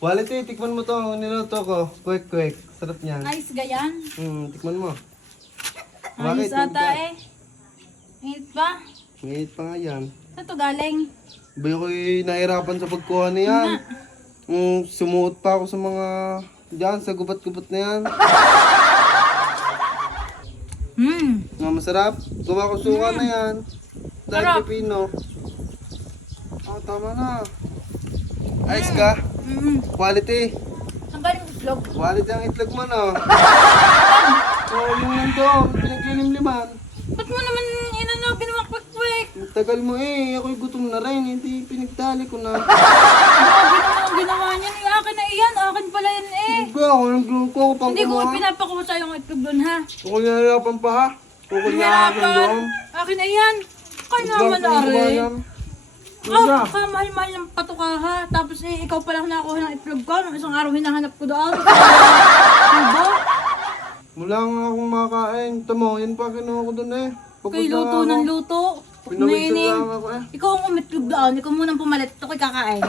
Quality, tikman mo to. Niluto ko. Quick. Sarap niyan. Ayos gayan. Tikman mo. Ayos Bakit? ata eh. Ingit pa. Ngayit pa nga yan. Saan to galing? Ba ko'y nahirapan sa pagkuha na yan. Sumuot pa ako sa mga... Diyan, sa gubat-gubat na yan. Nga masarap. Gawa ko suka na yan. Dahil Sarap. pipino. Tama na. Ayos ka. Quality. Ang galing itlog. Quality ang itlog mo, no? Yung nandoon, pinaglilimliman. Ba't mo naman binumakpag-quick? Tagal mo eh. Ako'y gutom na rin. Hindi pinagdali ko na. Grabe naman ang ginawa niyan. Eh, akin na iyan. Akin pala yan eh. Hindi ako nagluto ko pang Hindi ko kumuha. pinapakuha sa'yo ang itlog doon ha. Ako nahirapan pa ha. Ako nahirapan doon. Akin na iyan. Kaya naman ari. Kamahal-mahal ng patuka ha. Tapos eh, ikaw palang nakakuha ng itlog ko. Nung isang araw hinahanap ko doon. Diba? Wala nga akong makakain. Tamo, yan pa kinuha ko doon eh. Kay luto ng luto. Pinawid Naining. lang ako eh. Ikaw ang umitlog doon. Ikaw munang pumalit. Ito ko'y kakain.